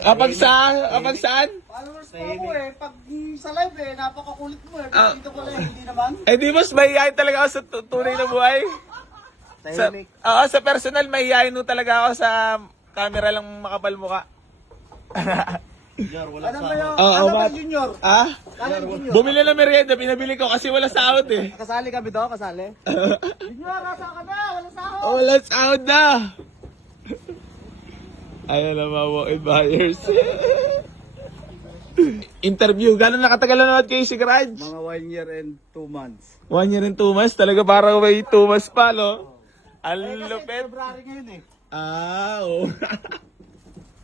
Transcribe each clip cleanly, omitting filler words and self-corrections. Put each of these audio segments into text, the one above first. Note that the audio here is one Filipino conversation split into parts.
Kapag saan? Followers po ako eh. Pag sa live eh, napakakulit mo eh. Pero dito pala hindi naman. Eh di mas mahihayin talaga ako sa tunay na buhay. Sa personal, mahihayin mo talaga ako sa camera lang makapal mukha. Ano ba yun? Oo, Ano ba Matt. Junior? Ah? Ano Junior? Bumili ng merienda, pinabili ko kasi wala sahod eh. Kasali kami daw, kasali. Junior, nasa ka na? Wala sahod. Oh, wala sahod na. Ayan na mga walk-in buyers. Interview, gano'n nakatagal na naman kayo si Garage? Mga 1 year and 2 months. 1 year and 2 months? Talaga parang may 2 months pa, no? Ang lupit. February ngayon eh. Ah, oo.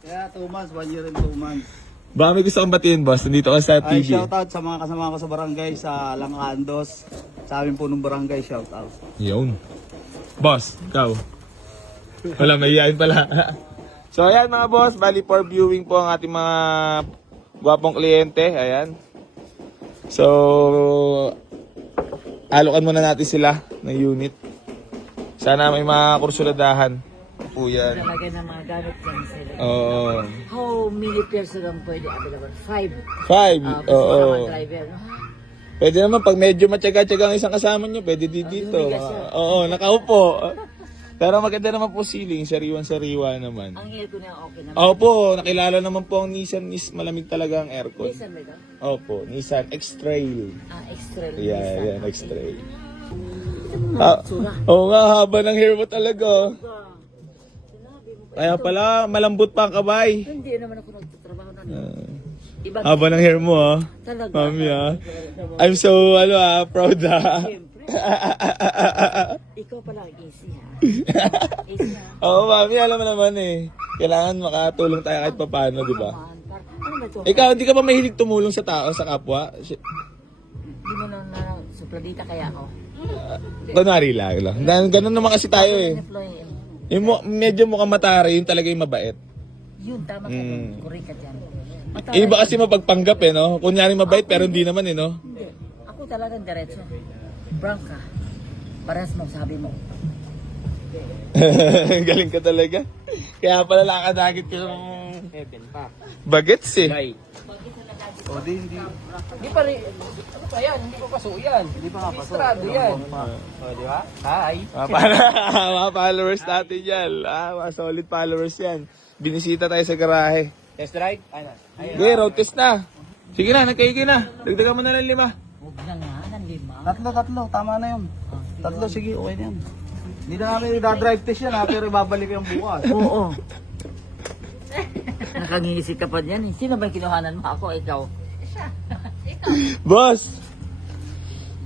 Kaya 2 months, 1 year and 2 months. Baka may gusto kong batiin, boss. Nandito ka sa Ay, TV. shoutout sa mga kasama ko sa barangay, sa Langandos. Sa amin po ng barangay, shoutout. Yun. Boss, ikaw. Wala, mahihayin pala. So, ayan mga boss. Bali, for viewing po ang ating mga gwapong kliyente. Ayan. So, alokan muna natin sila ng unit. Sana may mga kursuladahan po yan. Talaga ng mga gamit dyan sila. Oo. How many person ang pwede available? 5. 5. Oo. Kasama driver, no? Pwede naman pag medyo matyaga-tyaga ang isang kasama nyo, pwede dito. Humigas siya. Oo, nakaupo. Pero maganda naman po ceiling, sariwan-sariwa naman. Ang aircon na okay naman. Opo, nakilala naman po ang Nissan is malamig talaga ang aircon. Nissan ba ito? Opo, Nissan X-Trail. Extra. Yeah, X-Trail. Tsura. Oo nga, haba ng hair mo talaga. Sinabi mo pa. Kaya pala, malambot pa ang kabay. Hindi naman ako nagtatrabaho na. Iba Haba ng hair mo ah. talaga. Mami ah. I'm so, proud ah. Siyempre. Ikaw pala easy ha. Easy ha. Oo, mami, alam mo naman eh. Kailangan makatulong tayo kahit papano, di ba? Ano ba ito? Ikaw, hindi ka ba mahilig tumulong sa tao, sa kapwa? Hindi mo na supladita kaya ako. Kunwari lang. Ganun naman kasi tayo eh. Employee. Yung medyo mukhang matari, yun talaga yung mabait. Yun, tama ka doon. Correct ka dyan. Iba kasi mapagpanggap eh, no? Kunyari mabait pero hindi naman eh, no? Hindi. Ako talagang diretso. Frank ka. Parehas mo, sabi mo. Galing ka talaga. Kaya pala lakad-agit ka ng bagets eh. O di, hindi. Hindi pa rin. Ano pa yan? Hindi pa paso yan. Hindi pa nga pasok. Registrado yan. O, di ba? Hi. Mga followers natin yan. Mga solid followers yan. Binisita tayo sa garahe. Test drive? Ano? Ayun. Okay, road test na. Sige na, nagkaigi na. Dagdagan mo na ng 5. Huwag na nga, ng 5. Tatlo. Tama na yun. Tatlo, sige, okay na yan. Hindi na namin i-drive test yan ha, pero ibabalik yung bukas. Oo. Nakangiisip ka pa dyan eh. Sino ba yung kinuhanan mo? Ako, ikaw. Boss!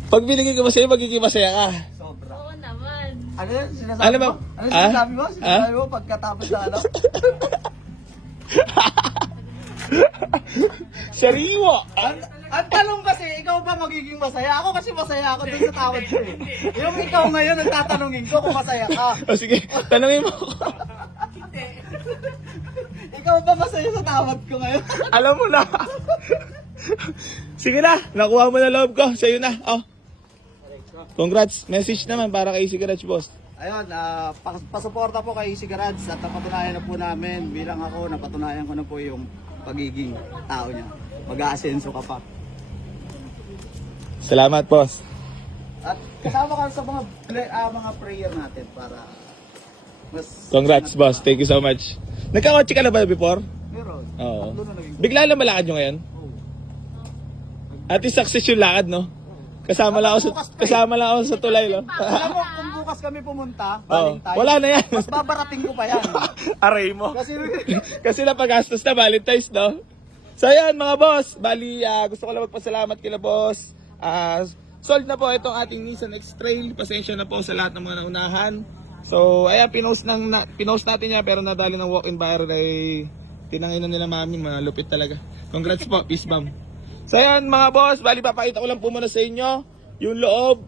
Pag binigay ko masaya, magiging masaya ka. Sobra. Oo naman. Ano yun? Sinasabi Ano ba? mo? Ano sinasabi mo? Ah? Sinasabi mo pagkatapos na ano? Sariwa! Ang tanong kasi, ikaw ba magiging masaya? Ako kasi masaya ako dun sa tawad ko eh. Yung ikaw ngayon, nagtatanungin ko kung masaya ka. O sige, tanongin mo ako. Ikaw ba masaya sa tawad ko ngayon? Alam mo na. Sige na, nakuha mo na loob ko. Sa'yo na. Oh. Congrats. Message naman para kay Easy Garage, boss. Ayun, pasuporta po kay Easy Garage at napatunayan na po namin, bilang ako, napatunayan ko na po yung pagiging tao niya. Mag-aasenso ka pa. Salamat, boss. At kasama ka sa mga prayer natin para mas... Congrats, boss. Thank you so much. Nagkakotse ka na ba before? Meron. Oo. Tatlo na naging... Bigla lang malakad nyo ngayon? At least success yung lakad, no? Kasama lang ako sa tulay, no? Alam mo, kung bukas kami pumunta, Oo. Valentine, Wala na yan. mas babarating ko pa yan. Aray mo. Kasi Kasi napagastos na Valentine's, no? So ayan mga boss, bali gusto ko lang magpasalamat kila boss. Sold na po itong ating Nissan X-Trail. Pasensya na po sa lahat ng mga naunahan. So ayan, pinost natin niya pero nadali ng walk-in buyer ay tinangin na nila mami, malupit talaga. Congrats po, peace bomb. So ayan mga boss, bali papakita ko lang po muna sa inyo yung loob.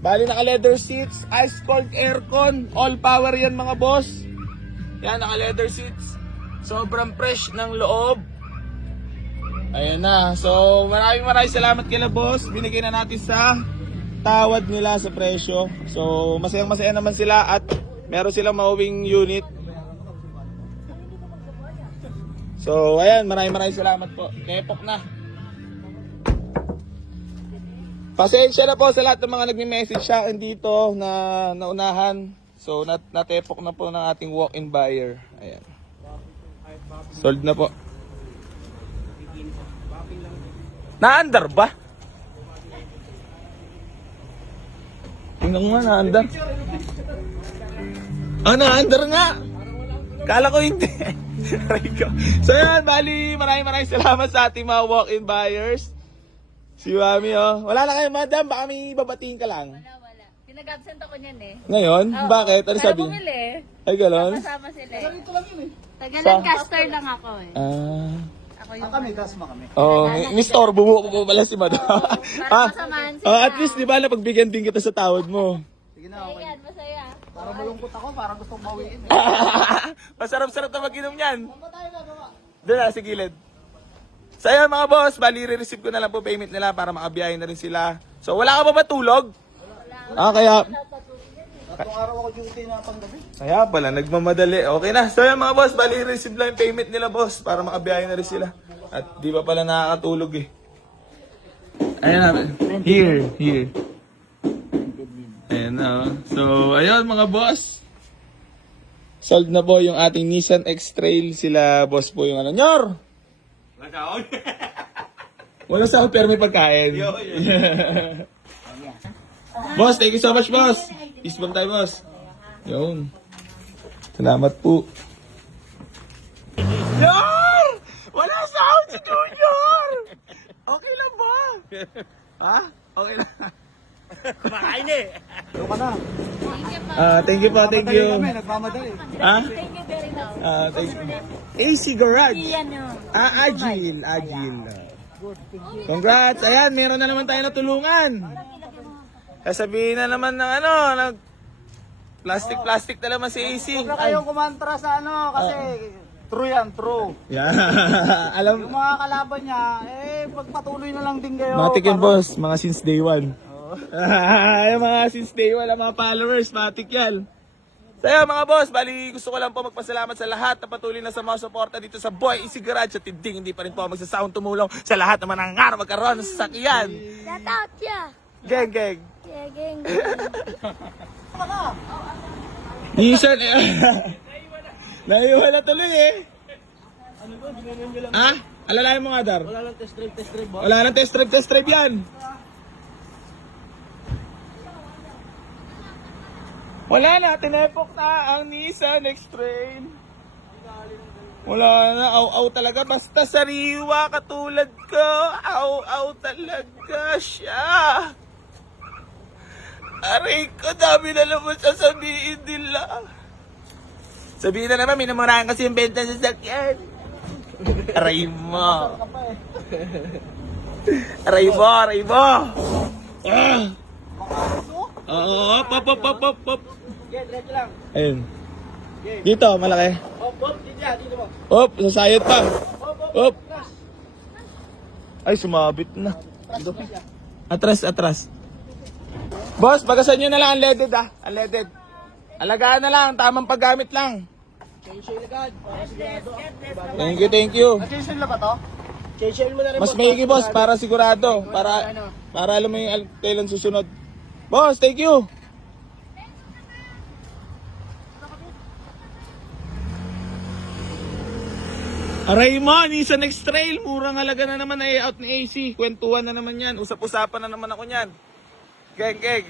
Bali naka leather seats, ice cold aircon, all power yan mga boss. Yan, naka leather seats. Sobrang fresh ng loob. Ayan na. So, maraming salamat kila boss. Binigay na natin sa tawad nila sa presyo. So, masayang masaya naman sila at meron silang mauwing unit. So, ayan, maraming salamat po. Tepok na. Pasensya na po sa lahat ng mga nagme-message sa akin dito na naunahan. So, natepok na po ng ating walk-in buyer. Ayan. Sold na po. Na-under ba? Tingnan mo nga, na-under. Oh, na-under nga. Kala ko hindi. So yan, bali, maraming salamat sa ating mga walk-in buyers. Si Mami, oh. Wala na kayo, madam. Baka may babatiin ka lang. Wala. Pinag-absent ako niyan eh. Ngayon? Bakit? Ano Pero sabi? bumili. Ay, galon? Kasama sila eh. Taga-Lancaster lang ako eh. Ah. Ako yung Kami, kasma kami. Oh, Mr. Bumuko po pala si madam. para masamahan sila. Oh, at least, di ba, napagbigyan din kita sa tawad mo. Sige na, okay. Ayan, masaya. Para malungkot ako, parang gustong bawiin. Masarap-sarap na mag-inom yan. Doon na, sa gilid. So ayun mga boss, bali re-receive ko na lang po payment nila para makabiyahin na rin sila. So wala ka ba matulog? Kaya... Tatlong araw ako duty na panggabi. Kaya pala, nagmamadali. Okay na. So yan mga boss, bali receive lang yung payment nila boss para makabiyahin na rin sila. At di ba pala nakakatulog eh. Ayan na. Here. Ayan na. So ayun mga boss. Sold na po yung ating Nissan X-Trail. Sila boss po yung ano. Nyor! Wala sa ako pero may pagkain. Boss, thank you so much boss. Peace bomb tayo boss. Yun. Salamat po. Junior! Wala sound si Junior! Okay lang ba? Ha? Okay lang. Kumakain eh. Doon ka na. Thank you po, thank you. Kami, nagmamadali. Ha? Thank you very much. Thank you. AC Garage. Yan o. Agile. Congrats. Ayan, meron na naman tayo natulungan. Sasabihin na naman ng ano, nag plastic na naman si AC. Huwag na kayong kumantra sa ano, kasi true yan, true. Yeah. Alam, Yung mga kalaban niya, pagpatuloy na lang din kayo. matik yan boss, mga since day one. Yung mga since day one, mga followers, matik yan. So yun, mga boss, bali gusto ko lang po magpasalamat sa lahat na patuloy na sa mga suporta dito sa Boy Easy Garage at hindi pa rin po magsasound tumulong sa lahat naman ng nangar magkaroon ng sasakyan. Shout out ya. Geng. Yeah, gang. Nissan naiwala tuloy eh. Ah? Alalayan mo nga, Dar. Wala lang test drive ba? Wala nang test drive yan. Wala na, tinepok na ang Nissan X-Trail. Wala na, aw talaga. Basta sariwa katulad ko. Aw talaga siya. Aray ko, dami na naman sasabihin nila. Sabihin na naman, minumurahan kasi yung benta sa sakyan. Aray mo. Aray mo. Ah! Oo, pop. Diretso lang. Ayun. Dito, malaki. Dito mo. Op, sasayot pa. Op. Ay, sumabit na. Atras. Boss, bagasan nyo na lang unleaded Unleaded. Alagaan na lang, tamang paggamit lang. Thank you. Change ba to? Change mo na rin. Mas maigi boss, para sigurado. Para alam mo yung kailan susunod. Boss, thank you. Aray mo, Nissan X-Trail. Murang halaga na naman na out ni AC. Kwentuhan na naman yan. Usap-usapan na naman ako niyan. Geng.